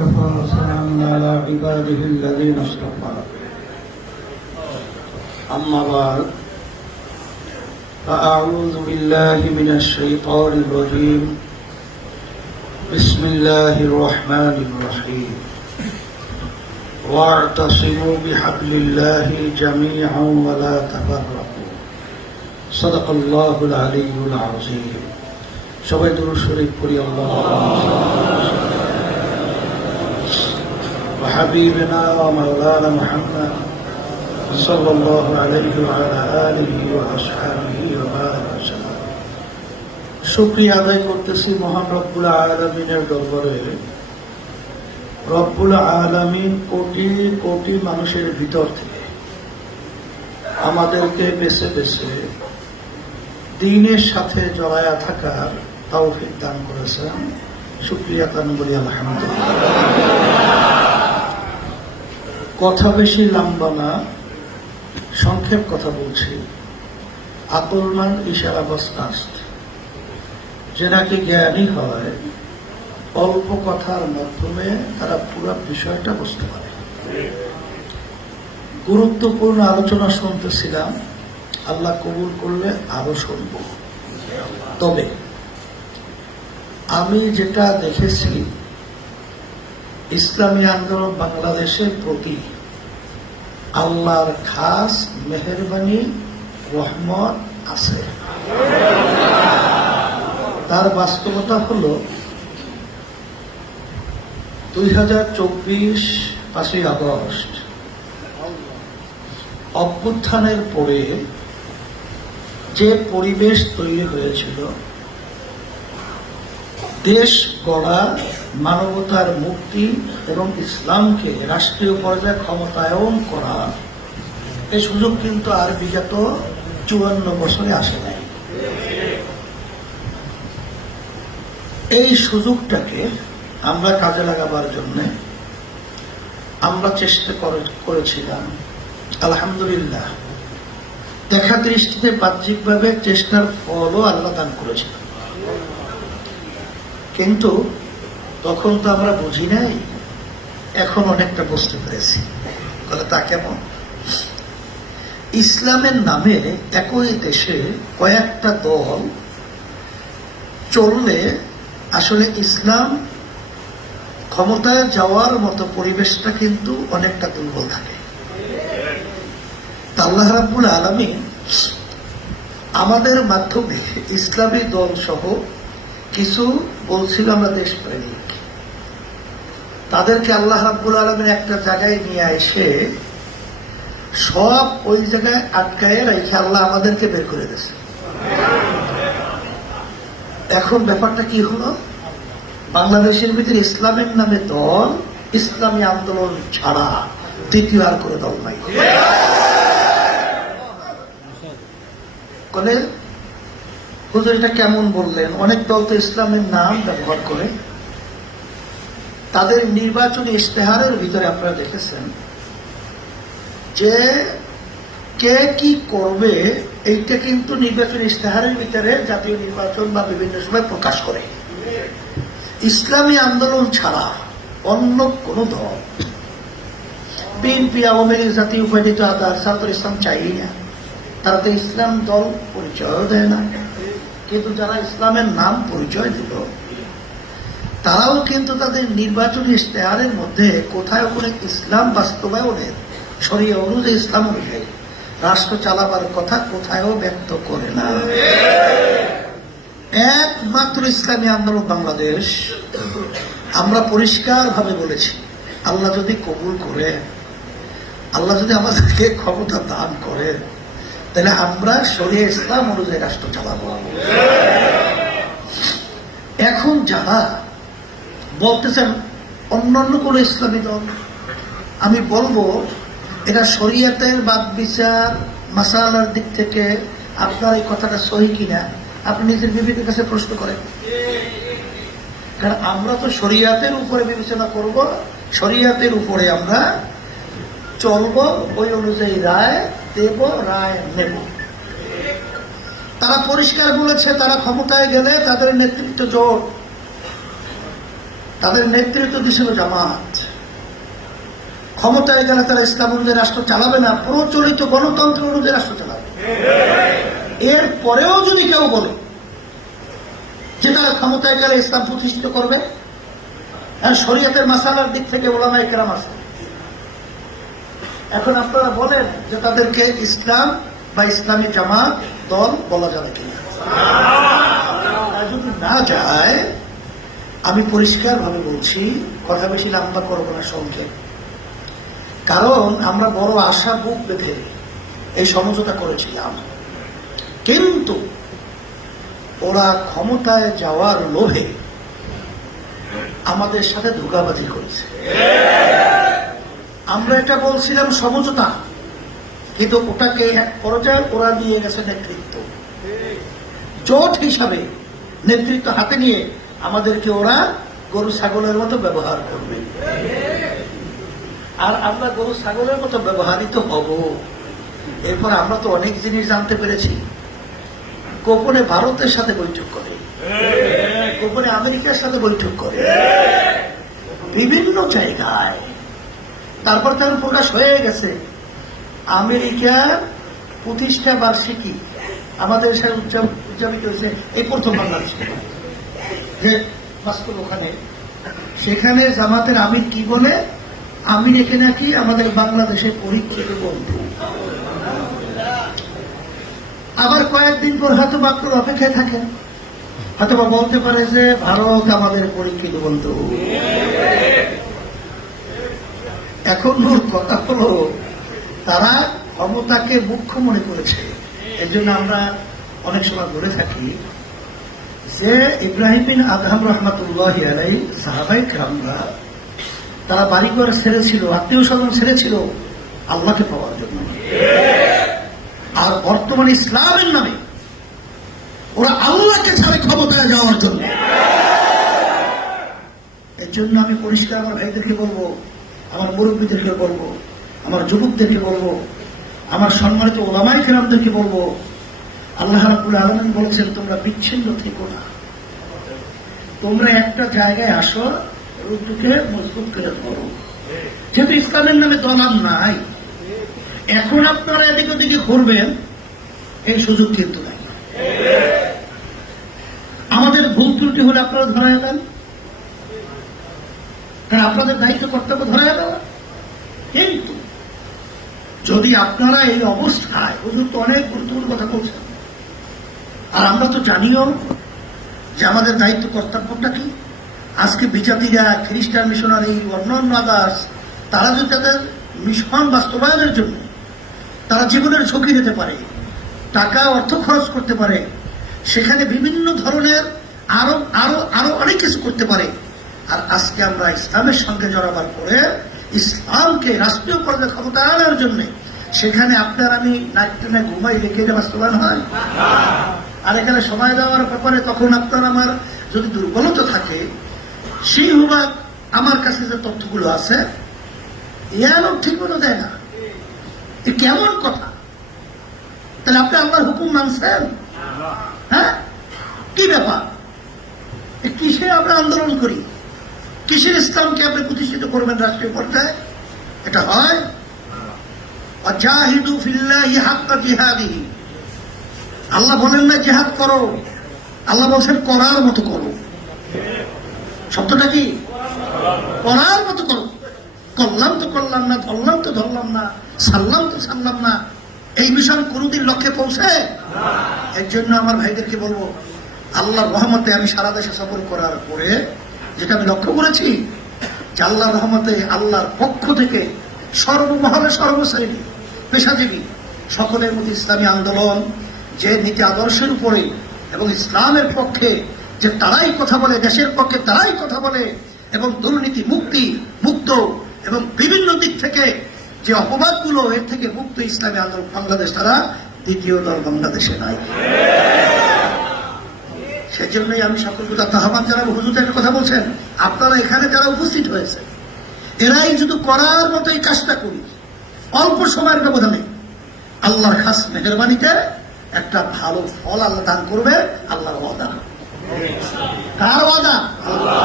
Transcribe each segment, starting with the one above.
وكفى وسلام على عباده الذين اصطفى أما بعد فأعوذ بالله من الشيطان الرجيم بسم الله الرحمن الرحيم واعتصموا بحبل الله جميعا ولا تفرقوا صدق الله العلي العظيم সবাই দুরূদ শরীফ পড়ি وحبيبنا ومولانا محمد صلى الله عليه وعلى آله وأصحابه وبارك وسلم শুকরিয়া আদায় করতেছি মহান রব্বুল আলামিনের দরবারে। রব্বুল আলামিন কোটি কোটি মানুষের ভিতর থেকে আমাদেরকে বেছে বেছে দ্বীনের সাথে জড়ায়া থাকার তৌফিক দান করেছেন। শুকরিয়া দান করি আলহামদুলিল্লাহ। কথা বেশি লম্বা না, সংক্ষেপ কথা বলছি। আকলমান ইশারা বস্তাস্ত, যে নাকি জ্ঞানী হয় অল্প কথার মাধ্যমে তারা পুরো বিষয়টা বুঝতে পারে। গুরুত্বপূর্ণ আলোচনা শুনতেছিলাম, আল্লাহ কবুল করলে আরো শুনব। তবে আমি যেটা দেখেছি, ইসলামী আন্দোলন বাংলাদেশের প্রতি আল্লাহর খাস মেহেরবানি রহমত আছে। তার বাস্তবতা হলো 2024 5ই আগস্ট অভ্যুত্থানের পরে যে পরিবেশ তৈরি হয়েছিল, দেশ গড়া, মানবতার মুক্তি এবং ইসলামকে রাষ্ট্রীয় পর্যায়ে ক্ষমতায়ন করা, এই সুযোগ কিন্তু আর বিগত 54 বছরে আসে নাই। এই সুযোগটাকে আমরা কাজে লাগাবার জন্য আমরা চেষ্টা করেছিলাম। আলহামদুলিল্লাহ, দেখা দৃষ্টিতে বাহ্যিকভাবে চেষ্টার ফলও আল্লাহ দান করেছিলেন। কিন্তু তখন তো আমরা বুঝি নাই, এখন অনেকটা বুঝতে পেরেছি। বলে তা কেমন? ইসলামের নামে একই দেশে কয়েকটা দল চললে আসলে ইসলাম ক্ষমতায় যাওয়ার মতো পরিবেশটা কিন্তু অনেকটা দুর্বল থাকে। আল্লাহ রাব্বুল আলামিন আমাদের মাধ্যমে ইসলামী দল সহ কিছু বলছিল আমরা দেশপ্রেমিক, তাদেরকে আল্লাহ রাব্বুল আলামিন একটা জায়গায় নিয়ে এসে সব ওই জায়গায় আটকায় রেখে আল্লাহ আমাদেরকে বের করে দিয়েছে। এখন ব্যাপারটা কি হলো, বাংলাদেশের ভিতরে ইসলামের নামে দল, ইসলামী আন্দোলন ছাড়া দ্বিতীয় আর কোনো দল নাই। বলে হুজুর এটা কেমন বললেন? অনেক দল তো ইসলামের নাম ব্যবহার করে। তাদের নির্বাচনী ইশতেহারের ভিতরে আপনারা দেখেছেন যে কে কি করবে, এইটা কিন্তু নির্বাচনী ইশতেহারের ভিতরে জাতীয় নির্বাচন বা বিভিন্ন সময় প্রকাশ করে। ইসলামী আন্দোলন ছাড়া অন্য কোন দল, বিএনপি, আওয়ামী লীগ, জাতীয় উপাধিত আদার, ছাত্র ইসলাম চাই না, তারা তো ইসলাম দল পরিচয় দেয় না। কিন্তু যারা ইসলামের নাম পরিচয় দিল, তারাও কিন্তু তাদের নির্বাচনী ইশতেহারের মধ্যে কোথায় ওখানে ইসলাম বাস্তবায়নের, শরীয়ত অনুযায়ী, ইসলাম অনুযায়ী রাষ্ট্র চালাবার কথা কোথায়ও ব্যক্ত করে না। একমাত্র ইসলামী আন্দোলন বাংলাদেশ, আমরা পরিষ্কার ভাবে বলেছি, আল্লাহ যদি কবুল করে, আল্লাহ যদি আমাদেরকে ক্ষমতা দান করে, তাহলে আমরা শরীয়ত ইসলাম অনুযায়ী রাষ্ট্র চালাবো। এখন যারা বলতেছেন অন্যান্য কোন ইসলামী দল, আমি বলবো এটা শরীয়তের বাদ বিচার মাসালার দিক থেকে আপনার এই কথাটা সহি কিনা আপনি নিজের বিবেকের কাছে প্রশ্ন করেন। কারণ আমরা তো শরীয়তের উপরে বিবেচনা করব, শরীয়তের উপরে আমরা চলব, ওই অনুযায়ী রায় দেব, রায় নেব। তারা পরিষ্কার বলেছে তারা ক্ষমতায় গেলে তাদের নেতৃত্ব জোট তাদের নেতৃত্ব দিয়েছিল জামাত। ক্ষমতায় গেলে তারা ইসলাম অনুযায়ী রাষ্ট্র চালাবে না, প্রচলিত গণতন্ত্র অনুযায়ী রাষ্ট্র চালাবে। এর পরেও যদি কেউ বলে যে তারা ক্ষমতায় গেলে ইসলাম প্রতিষ্ঠিত করবে, শরীয়তের মাসালার দিক থেকে ওলামায়ে কেরাম আছে, এখন আপনারা বলেন যে তাদেরকে ইসলাম বা ইসলামী জামাত দল বলা যাবে কিনা? যদি না যায়, আমি পরিষ্কার ভাবে বলছি, কথা বেশি লম্বা করবো না, সংক্ষেপ। কারণ আমরা বড় আশা বুক বেঁধে এই সমঝোতা করেছিলাম, কিন্তু ওরা ক্ষমতায় যাওয়ার লোভে আমাদের সাথে ধোঁকাবাজি করেছে। আমরা এটা বলছিলাম সমঝোতা, কিন্তু ওটাকে এক পর্যায়ে ওরা নিয়ে গেছে নেতৃত্ব, জোট হিসাবে নেতৃত্ব হাতে নিয়ে আমাদেরকে ওরা গরু ছাগলের মতো ব্যবহার করবে। আর আমরা গরু ছাগলের মতো ব্যবহারিত হব। এরপর আমরা তো অনেক জিনিস জানতে পেরেছি। গোপনে ভারতের সাথে বৈঠক করে, গোপনে আমেরিকার সাথে বৈঠক করে, বিভিন্ন জায়গায়। তারপর তার প্রকাশ হয়ে গেছে আমেরিকার প্রতিষ্ঠা বার্ষিকী আমাদের সাথে উদযাপিত হয়েছে এই প্রথম বাংলাদেশে, যে বাস্তব ওখানে, সেখানে জামাতের আমির কি বলে, আমির এখানে নাকি আমাদের বাংলাদেশের পরীক্ষিত বন্ধু। আবার কয়েকদিন পর হয়তো মাত্র অপেক্ষায় থাকেন, হয়তো বলতে পারে যে ভারত আমাদের পরীক্ষিত বন্ধু। এখন মূল কথা হলো তারা ক্ষমতাকে মুখ্য মনে করেছে। এর জন্য আমরা অনেক সময় বলে থাকি যে ইব্রাহিম বিন আদহাম রহমাতুল্লাহ আলাইহি সাহাবায়ে কেরামরা তারা বাড়িঘর ছেড়েছিল, আত্মীয় স্বজন ছেড়েছিল আল্লাহকে পাওয়ার জন্য, আর বর্তমানে ইসলামের নামে ওরা আল্লাহকে ছাড়ে ক্ষমতায় যাওয়ার জন্য। এর জন্য আমি পরিষ্কার আমার ভাইদেরকে বলবো, আমার মুরব্বীদেরকে বলবো, আমার যুবকদেরকে বলবো, আমার সম্মানিত ওলামায়ে কেরামদেরকে বলবো, আল্লাহ রাব্বুল আলামিন বলেছেন তোমরা বিচ্ছিন্ন থেকো না, তোমরা একটা জায়গায় আসো, রুদ্রকে মজবুত করে ধরো। যেহেতু ইসলামের নামে দলাল নাই, এখন আপনারা এদিক ওদিকে ঘুরবেন এই সুযোগ কিন্তু নাই। আমাদের ভুল ত্রুটি হলে আপনারা ধরাই দেন, কারণ আপনাদের দায়িত্ব কর্তব্য ধরাই দেওয়া। কিন্তু যদি আপনারা এই অবস্থায়, হুজুর তো অনেক গুরুত্বপূর্ণ কথা বলছেন, আর আমরা তো জানিও যে আমাদের দায়িত্ব কর্তব্যটা কি। আজকে বিজাতিরা, খ্রিস্টান মিশনারি, অন্যান্য আদার্স, তারা যদি তাদের মিশন বাস্তবায়নের জন্য তারা জীবনের ঝুঁকি নিতে পারে, টাকা অর্থ খরচ করতে পারে, সেখানে বিভিন্ন ধরনের আরো আরো আরো অনেক কিছু করতে পারে। আর আজকে আমরা ইসলামের সঙ্গে জড়াবার পরে ইসলামকে রাষ্ট্রীয় পর্যায়ে ক্ষমতা আনার জন্য সেখানে আপনার আমি নাইট্রেনে ঘুমাই রেখে যে বাস্তবায়ন হয়, আর এখানে সময় দেওয়ার ব্যাপারে তখন আপনার আমার যদি দুর্বলতা থাকে, সেই হুবা আমার কাছে যে তথ্যগুলো আছে লোক ঠিক মতো দেয় না, কেমন কথা? তাহলে আপনি আল্লাহর হুকুম মানছেন? হ্যাঁ, কি ব্যাপার? কিসে আমরা আন্দোলন করি? কিসের ইসলামকে আপনি প্রতিষ্ঠিত করবেন রাষ্ট্রীয় পর্যায়ে? এটা হয় ওয়াজাহিদু ফিল্লাহি হাক্কা জিহাদিহি। আল্লাহ বলেন না জিহাদ করো, আল্লাহ বলছেন করার মতো করো। শব্দটা কি? করার মতো করো। করলাম তো করলাম না, ধরলাম তো ধরলাম না, ছাড়লাম তো ছাড়লাম না, এই বিষয় কোনদিন লক্ষ্যে পৌঁছে? এর জন্য আমার ভাইদেরকে বলবো, আল্লাহর রহমতে আমি সারা দেশে সফর করার পরে যেটা আমি লক্ষ্য করেছি যে আল্লাহর রহমতে আল্লাহর পক্ষ থেকে সর্বমহলে সর্বশ্রেণী পেশাজীবী সকলের মধ্যে ইসলামী আন্দোলন যে নীতি আদর্শের উপরে এবং ইসলামের পক্ষে যে তারাই কথা বলে, দেশের পক্ষে তারাই কথা বলে, এবং দুর্নীতি মুক্ত এবং বিভিন্ন দিক থেকে যে অপবাদগুলো এর থেকে মুক্ত ইসলামী আন্দোলন বাংলাদেশ তারা দ্বিতীয় দল বাংলাদেশে নাই। সেজন্যই আমি সকলকে আহ্বান জানাবো, হুজুর একটা কথা বলছেন, আপনারা এখানে যারা উপস্থিত হয়েছে এরাই শুধু করার মতো এই কাজটা করি, অল্প সময়ের ব্যবধানে আল্লাহর খাস মেহেরবানিতে একটা ভালো ফল আল্লাহ দান করবে। আল্লাহর ওয়াদা। কার ওয়াদা? আল্লাহ।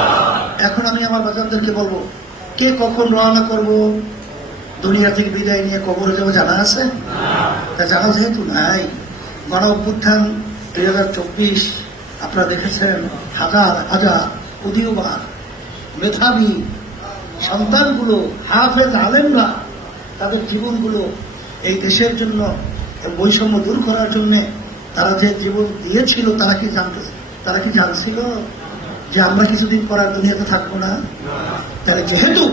এখন আমি আমার বাচ্চাদেরকে বলবো, কে কখন রওনা করব, দুনিয়া থেকে বিদায় নিয়ে কবরে যাবো জানা আছে? তা জানা যেহেতু নাই, গণ অভ্যুত্থান 2024 আপনারা দেখেছেন, হাজার হাজার উদীয়মান মেধাবী সন্তানগুলো, হাফেজ আলেমরা তাদের জীবনগুলো এই দেশের জন্য, বৈষম্য দূর করার জন্য তারা যে জীবন দিয়েছিল, তারা কি জানছিল যে আমরা কিছুদিন পর আর দুনিয়াতে থাকবো না? তাহলে যেহেতু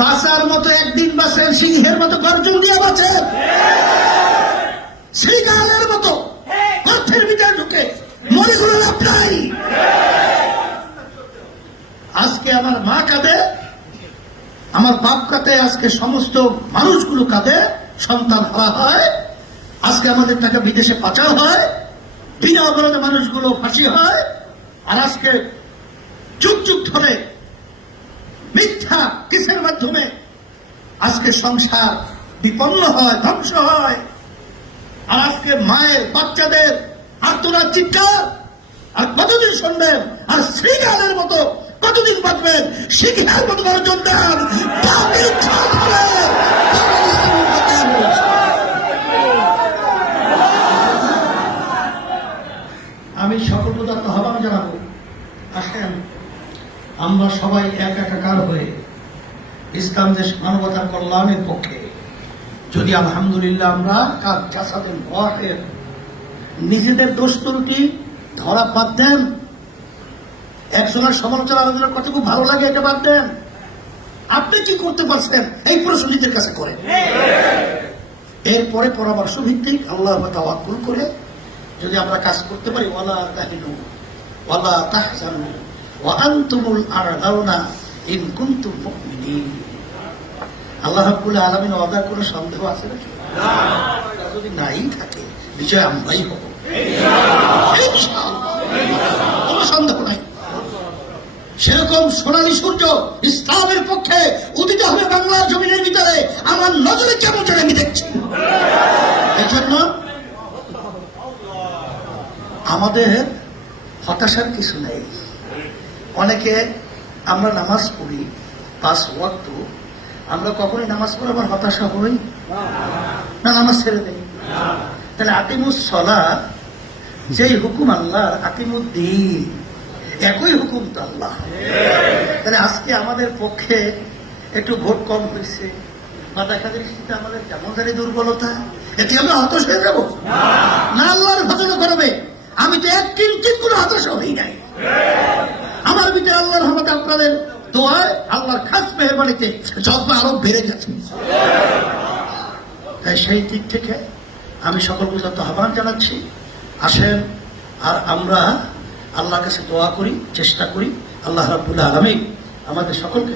বাঁচার মতো একদিন বাঁচেন, সিংহের মতো গর্জন দিয়ে বাঁচেন, শ্রীকালের মতো অর্থের ভিতরে ঢুকে মনে করে লাভ নাই। আজকে আমার মা কাঁদে, আমার বাপ কাঁদে, আজকে সমস্ত মানুষগুলো কাঁদে, সন্তান হারা হয়, আজকে আমাদের টাকা বিদেশে পাচার হয়, বিনা অপরাধে মানুষগুলো ফাঁসি হয়, আর আজকে যুগ যুগ ধরে মিথ্যা কিসের মাধ্যমে আজকে সংসার বিপন্ন হয়, ধ্বংস হয়। আর আজকে মায়ের বাচ্চাদের আর্তনাদ চিৎকার আর কতদিন শুনবেন? আর শ্রীগালের মতো কতদিন বাঁচবেন? শিক্ষার মতো অর্জন দেন। আমি সকল পদার্থ আহ্বান জানাবো, আসেন আমরা সবাই এক একাকার হয়ে ইসলাম দেশ মানবতার কল্যাণের পক্ষে যদি আলহামদুলিল্লাহ আমরা কাজ জাসাদের ভয়ের নিজেদের দোষ ত্রুটি ধরা বাদ দেন, একজনের সমালোচনা আলোচনার কথা খুব ভালো লাগে, এটা বাদ দেন। আপনি কি করতে পারছেন এই প্রশ্ন নিজের কাছে করেন। এরপরে পরামর্শ ভিত্তিক আল্লাহর উপর তাওয়াক্কুল করে যদি আমরা কাজ করতে পারি, ওয়ালা তাহিনু ওয়ালা তাহজানু ওয়া আনতুমুল আ'লাউনা ইন কুনতুম মুমিনিন। আল্লাহ রাব্বুল আলামিন ওয়াদার কোনো সন্দেহ আছে নাকি? না। যদি নাই থাকে বিজয় আমরাই হব ইনশাআল্লাহ, কোনো সন্দেহ নাই। সেরকম সোনালী সূর্য ইসলামের পক্ষে উদিত হবে বাংলার জমিনের ভিতরে, আমার নজরে কেমন যেন আমি দেখছি। এই জন্য আমাদের হতাশার কিছু নেই। অনেকে আমরা নামাজ পড়ি 5 ওয়াক্ত, আমরা কখনোই নামাজ পড়ে আবার হতাশা হই না, নামাজ ছেড়ে দেই। তাহলে আকিমুস সালাহ যেই হুকুম আল্লাহর, আকিমুদ্দিন একই হুকুম তো আল্লাহ। তাহলে আজকে আমাদের পক্ষে একটু ভোট কম হয়েছে বা দেখা দৃষ্টিতে আমাদের কেমন জানি দুর্বলতা, এতে আমরা হতাশ হয়ে যাবো না? আল্লাহর ভজনা করবে। আমি তো এক কিঞ্চিত কোনো হতাশা হই নাই। আমার ভিতরে আল্লাহর রহমত, আপনাদের দোয়ায়, আল্লাহর খাস মেহেরবানিতে জজ্বা আরো বেড়ে গেছে। তাই সেই দিক থেকে আমি সকল পূজাত আহ্বান জানাচ্ছি, আসেন আর আমরা আল্লাহর কাছে দোয়া করি, চেষ্টা করি, আল্লাহ রাব্বুল আলামিন আমাদের সকলকে